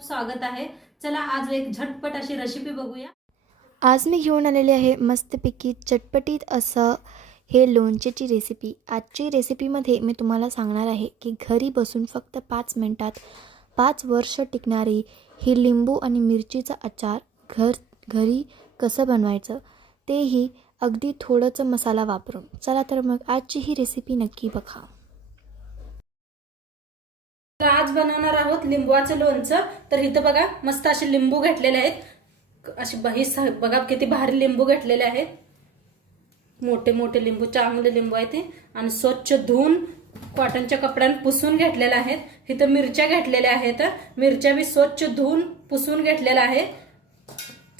खूप स्वागत आहे चला आज एक झटपट अशी रेसिपी बघूया आज मी घेऊन आलेली आहे मस्तपैकी चटपटीत असं हे लोणचेची रेसिपी आजची रेसिपीमध्ये मी तुम्हाला सांगणार आहे की घरी बसून फक्त पाच मिनटात पाच वर्ष टिकणारी ही लिंबू आणि मिरचीचा अचार घर घरी कसं बनवायचं तेही अगदी थोडंसं मसाला वापरून चला तर मग आजची ही रेसिपी नक्की बघा आज बनवणार आहोत लिंबवाचं लोणचं तर इथं बघा मस्त असे लिंबू घेतलेले आहेत असे बही बघा किती भारी लिंबू घेतलेले आहेत मोठे मोठे लिंबू चांगले लिंबू आहेत आणि स्वच्छ धुवून कॉटनच्या कपड्याने पुसून घेतलेल्या आहेत इथं मिरच्या घेतलेल्या आहेत मिरच्या मी स्वच्छ धुवून पुसून घेतलेल्या आहे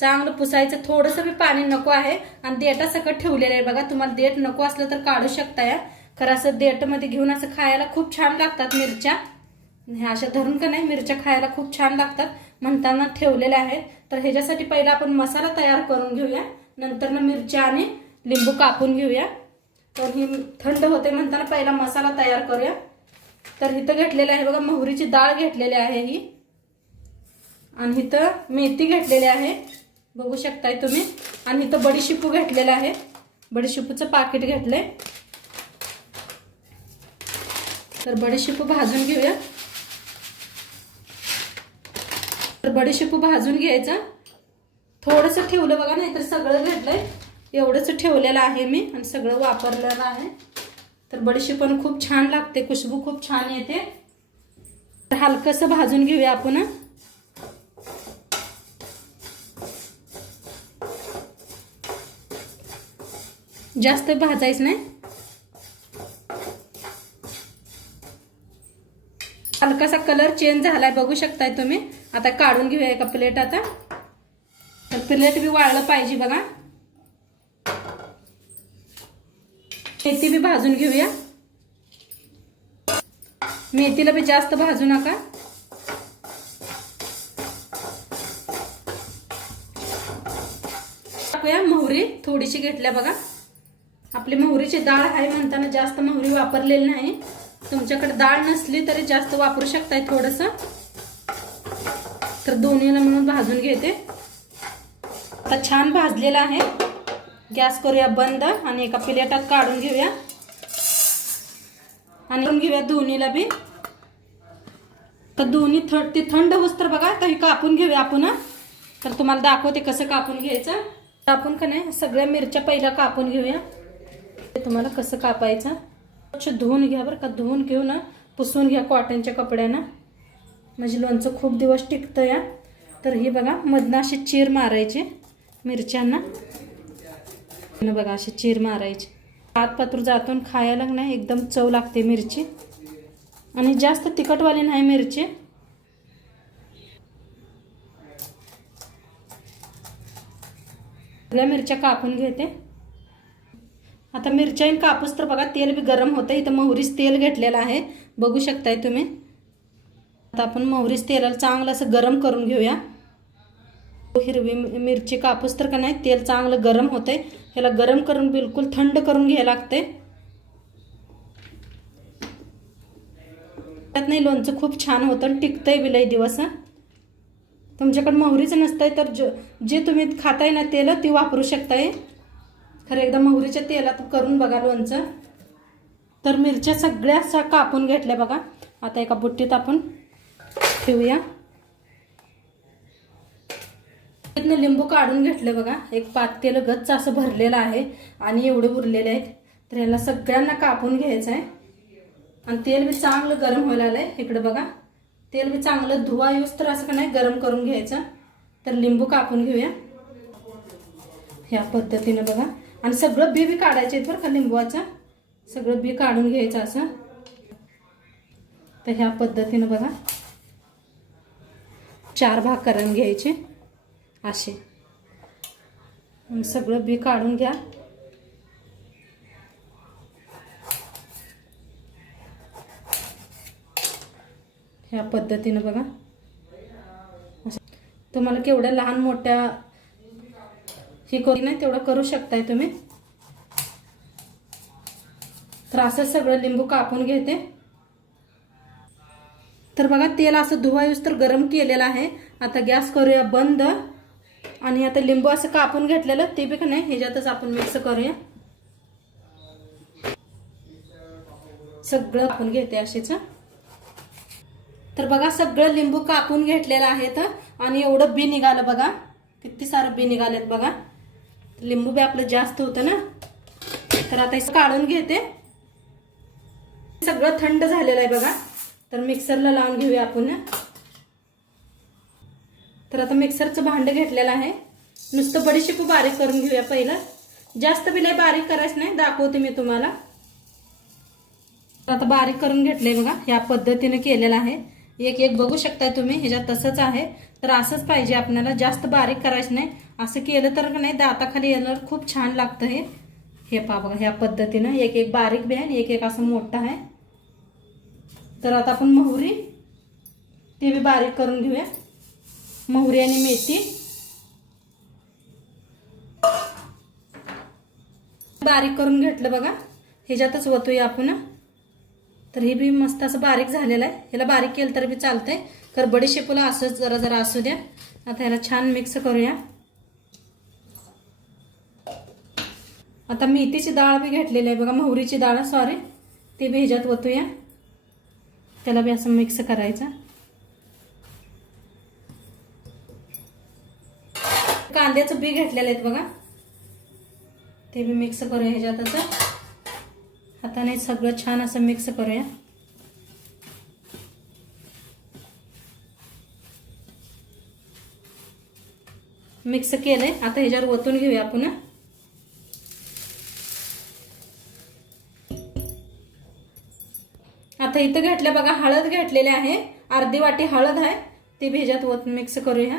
चांगलं पुसायचं थोडंसं मी पाणी नको आहे आणि देटासकट ठेवलेलं आहे बघा तुम्हाला देठ नको असलं तर काढू शकता या खरं असं देटमध्ये घेऊन असं खायला खूप छान लागतात मिरच्या ह्या अशा धरून का नाही मिरच्या खायला खूप छान लागतात म्हणताना ठेवलेल्या आहेत तर ह्याच्यासाठी पहिला आपण मसाला तयार करून घेऊया नंतर ना मिरच्या आणि लिंबू कापून घेऊया तर ही थंड होते म्हणताना पहिला मसाला तयार करूया तर इथं घेतलेलं आहे बघा मोहरीची डाळ घेतलेली आहे ही आणि इथं मेथी घेतलेली आहे बघू शकताय तुम्ही आणि इथं बडीशिपू घेतलेला आहे बडीशिपूचं पाकिट घेतलंय तर बडीशिपू भाजून घेऊया तर बडीशेपू भाजून घ्यायचा थोडंसं ठेवलं बघा नाही तर सगळं भेटलंय एवढंच ठेवलेलं आहे मी आणि सगळं वापरलेलं आहे तर पण खूप छान लागते खुशबू खूप छान येते तर हलकंसं भाजून घेऊया आपण जास्त भाजायचं नाही हलकासा कलर चेंज झालाय बघू शकताय तुम्ही आता काढून घेऊया एका प्लेट आता तर प्लेट बी वाळलं पाहिजे बघा मेथी बी भाजून घेऊया मेथीला बी जास्त भाजू नका टाकूया मोहरी थोडीशी घेतल्या बघा आपली मोहरीची डाळ आहे म्हणताना जास्त मोहरी वापरलेली नाही तुमच्याकडे डाळ नसली तरी जास्त वापरू शकताय थोडस तर दोन्हीला म्हणून भाजून घेते आता छान भाजलेला आहे गॅस करूया बंद आणि एका प्लेटात काढून घेऊया आणि घेऊया दोन्हीला बी तर दोन्ही थंड ते थंड होस तर बघा तर हे कापून घेऊया आपण तर तुम्हाला दाखवते कसं कापून घ्यायचं कापून का नाही सगळ्या मिरच्या पहिल्या कापून घेऊया तुम्हाला कसं कापायचं स्वच्छ धुवून घ्या बरं का धुवून ना पुसून घ्या कॉटनच्या कपड्यानं म्हणजे लोणचं खूप दिवस टिकतं या तर ही बघा मधनं असे चीर मारायचे मिरच्यांना बघा असे चीर मारायचे पात जातून खायला नाही एकदम चव लागते मिरची आणि जास्त तिखटवाली नाही मिरची सगळ्या मिरच्या कापून घेते आता मिरच्या कापूस तर बघा तेल बी गरम होतं इथं मोहरीच तेल घेतलेलं आहे बघू शकताय तुम्ही आता आपण मोहरीच तेलाला चांगलं असं गरम करून घेऊया हिरवी मिरची कापूस तर का नाही तेल चांगलं गरम होतंय ह्याला गरम करून बिलकुल थंड करून घ्यायला लागते त्यात नाही लोणचं खूप छान होतं आणि टिकतंय लई दिवस तुमच्याकडे मोहरीचं नसतंय तर जे तुम्ही खाताय ना तेल ती वापरू शकताय खरं एकदा मोहरीच्या तेलात करून बघा लोणचं तर मिरच्या सगळ्या कापून घेतल्या बघा आता एका बुट्टीत आपण ठेवूया तिथनं लिंबू काढून घेतलं बघा एक पात तेल गच्च असं भरलेलं आहे आणि एवढे उरलेले आहेत तर याला सगळ्यांना कापून घ्यायचं आहे आणि तेल बी चांगलं गरम व्हायला आलं आहे इकडं बघा तेल बी चांगलं धुवा यूज तर असं का नाही गरम करून घ्यायचं तर लिंबू कापून घेऊया ह्या पद्धतीनं बघा आणि सगळं बी बी काढायचे आहेत बरं का लिंबवाचं सगळं बी काढून घ्यायचं असं तर ह्या पद्धतीनं बघा चार भाग करून घ्यायचे असे सगळं बी काढून घ्या ह्या पद्धतीनं बघा तुम्हाला केवढ्या लहान मोठ्या कोणी नाही तेवढं करू शकताय तुम्ही तर असं सगळं लिंबू कापून घेते तर बघा तेल असं धुवायूस तर गरम केलेलं आहे आता गॅस करूया बंद आणि आता लिंबू असं कापून घेतलेलं ते बी का नाही ह्याच्यातच आपण मिक्स करूया सगळं आपण घेते अशीच तर बघा सगळं लिंबू कापून घेतलेलं आहे तर आणि एवढं बी निघालं बघा किती सारं बी निघालेत बघा लिंबू बी आपलं जास्त होतं ना तर आता काढून घेते सगळं थंड झालेलं आहे बघा तर मिक्सरला लावून घेऊया आपण तर आता मिक्सरचं भांड घेतलेलं आहे नुसतं बडीशेप बारीक करून घेऊया पहिलं जास्त बिलाय बारीक करायचं नाही दाखवते मी तुम्हाला आता बारीक करून घेतलंय बघा ह्या पद्धतीने केलेलं आहे एक एक बघू शकता तुम्ही ह्याच्यात तसंच आहे तर असंच पाहिजे आपल्याला जास्त बारीक करायचं नाही असं केलं तर नाही दाताखाली येणार खूप छान लागतं हे हे पा बघा ह्या पद्धतीनं एक एक बारीक बी आहे एक एक असं मोठं आहे तर आता आपण मोहरी ते बी बारीक करून घेऊया मोहरी आणि मेथी बारीक करून घेतलं बघा ह्याच्यातच होतोय आपण तर हे बी मस्त असं बारीक झालेलं आहे ह्याला बारीक केलं तर बी चालतंय तर शेपूला असंच जरा जरा असू द्या आता ह्याला छान मिक्स करूया आता मेथीची डाळ बी घेतलेली आहे बघा मोहरीची डाळ सॉरी ती बी ह्याच्यात ओतूया त्याला बी असं मिक्स करायचं कांद्याचं बी घेतलेलं आहेत बघा ते बी मिक्स करूया ह्याच्यात असं आता नाही सगळं छान असं मिक्स करूया मिक्स केलंय आता ह्याच्यावर ओतून घेऊया आपण आता इथं घेतलं बघा हळद घातलेली आहे अर्धी वाटी हळद आहे ती भेजात ओत मिक्स करूया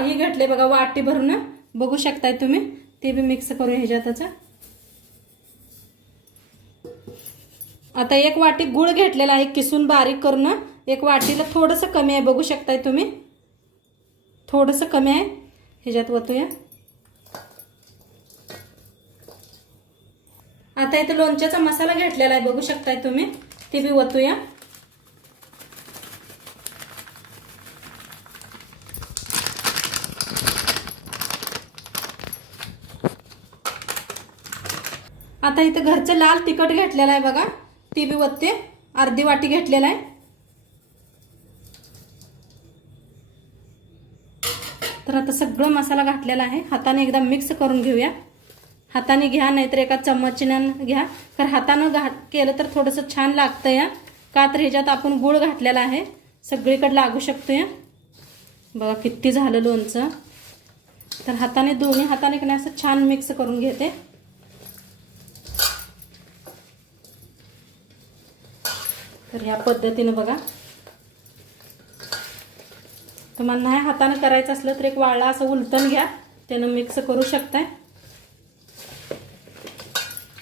ही घेतले बघा वाटी भरून बघू शकताय तुम्ही ते बी मिक्स करू ह्याच्यातच आता एक वाटी गूळ घेतलेला आहे किसून बारीक करणं एक वाटीला थोडंसं कमी आहे बघू शकताय तुम्ही थोडंसं कमी आहे ह्याच्यात वतूया आता इथं लोणच्याचा मसाला घेतलेला आहे बघू शकताय तुम्ही ते बी वतूया आता इथं घरचं लाल तिखट घेतलेलं आहे बघा टी बी वत्ते अर्धी वाटी घेतलेला आहे तर आता सगळं मसाला घातलेला आहे हाताने एकदा मिक्स करून घेऊया हाताने घ्या नाहीतर एका चम्मचीनं घ्या तर हातानं घाट केलं तर थोडंसं छान लागतं या का तर ह्याच्यात आपण गूळ घातलेला आहे सगळीकडे लागू शकतो या बघा किती झालं लोणचं तर हाताने दोन्ही हाताने असं छान मिक्स करून घेते तर ह्या पद्धतीनं बघा तुम्हाला नाही हातानं करायचं असलं तर एक वाळला असं उलटण घ्या त्यानं मिक्स करू शकताय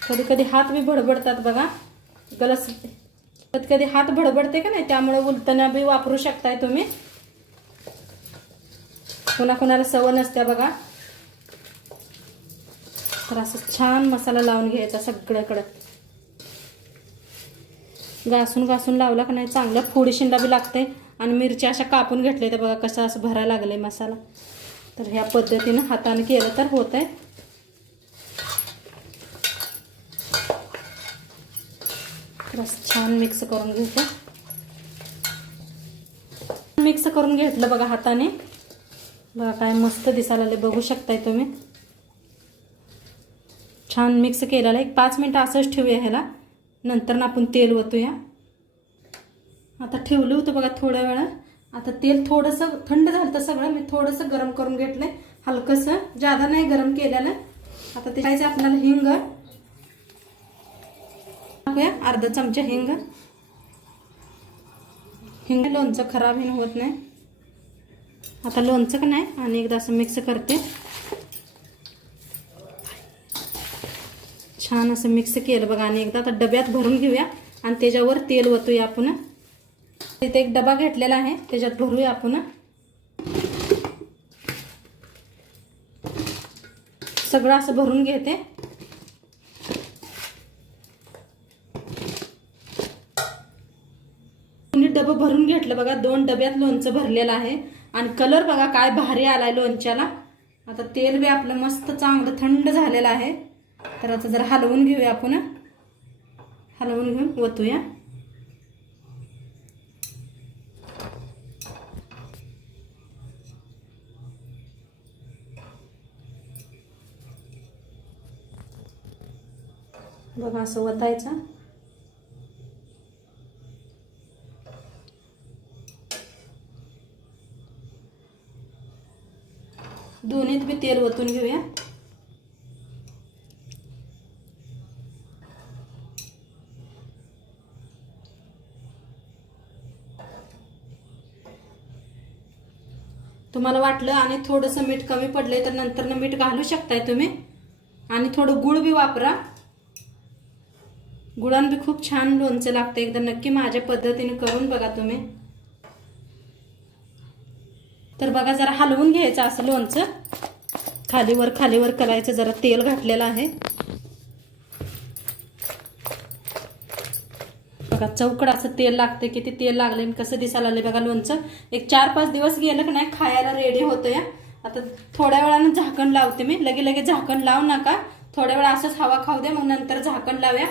कधी कधी हात बी भडबडतात बघा गलस कधी कधी हात भडबडते का नाही त्यामुळे उलटणं बी वापरू शकताय तुम्ही कोणाकोणाला सवय नसते बघा तर असं छान मसाला लावून घ्यायचा सगळ्याकडं घासून घासून लावला का नाही चांगलं फूड बी लागते आणि मिरच्या अशा कापून घेतल्या तर बघा कसं असं भरायला लागलं मसाला तर ह्या पद्धतीनं हाताने केलं तर होत आहे छान मिक्स करून घेतो मिक्स करून घेतलं बघा हाताने बघा काय मस्त दिसायला आले बघू शकताय तुम्ही छान मिक्स केलेला एक पाच मिनटं असंच ठेवूया ह्याला नंतर ना आपण तेल ओतूया आता ठेवलं होतं बघा थोड्या वेळा आता तेल थोडंसं थंड झालं सगळं मी थोडंसं गरम करून घेतलंय आहे हलकंसं जादा नाही गरम केलेलं आता ते खायचं आपल्याला हिंग अर्धा चमचा हिंग हिंग लोणचं खराब होत नाही आता लोणचं का नाही आणि एकदा असं मिक्स करते छान असं मिक्स केलं बघा आणि एकदा आता डब्यात भरून घेऊया आणि त्याच्यावर तेल ओतूया आपण तिथे एक डबा घेतलेला आहे त्याच्यात भरूया आपण सगळं असं भरून घेते तुम्ही डबं भरून घेतलं बघा दोन डब्यात लोणचं भरलेलं आहे आणि कलर बघा काय भारी आलाय लोणच्याला आता तेल बी आपलं मस्त चांगलं थंड झालेलं आहे तर आता जरा हलवून घेऊया आपण हलवून घेऊन ओतूया बघा असं ओतायचं दोन्हीत बी तेल ओतून घेऊया तुम्हाला वाटलं आणि थोडंसं मीठ कमी पडलं तर नंतर मीठ घालू शकताय तुम्ही आणि थोडं गुळ बी वापरा गुळान बी खूप छान लोणचं लागतं एकदा नक्की माझ्या पद्धतीने करून बघा तुम्ही तर बघा जरा हलवून घ्यायचं असं लोणचं खालीवर खालीवर करायचं जरा तेल घातलेलं आहे बघा चौकड असं तेल लागते किती तेल लागले कसं दिसायला लागले बघा लोणचं एक चार पाच दिवस गेलं की नाही खायला रेडी होतोय आता थोड्या वेळानं झाकण लावते मी लगे लगे झाकण लावू नका थोड्या वेळा असंच हवा खाऊ दे मग नंतर झाकण लावूया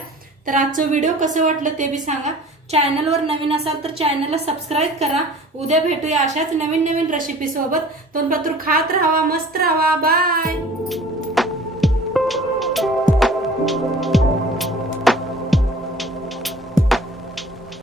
तर आजचं व्हिडिओ कसं वाटलं ते बी सांगा चॅनलवर नवीन असाल तर चॅनलला सबस्क्राईब करा उद्या भेटूया अशाच नवीन नवीन रेसिपी रेसिपीसोबत तोंडपातूर खात राहावा मस्त राहावा बाय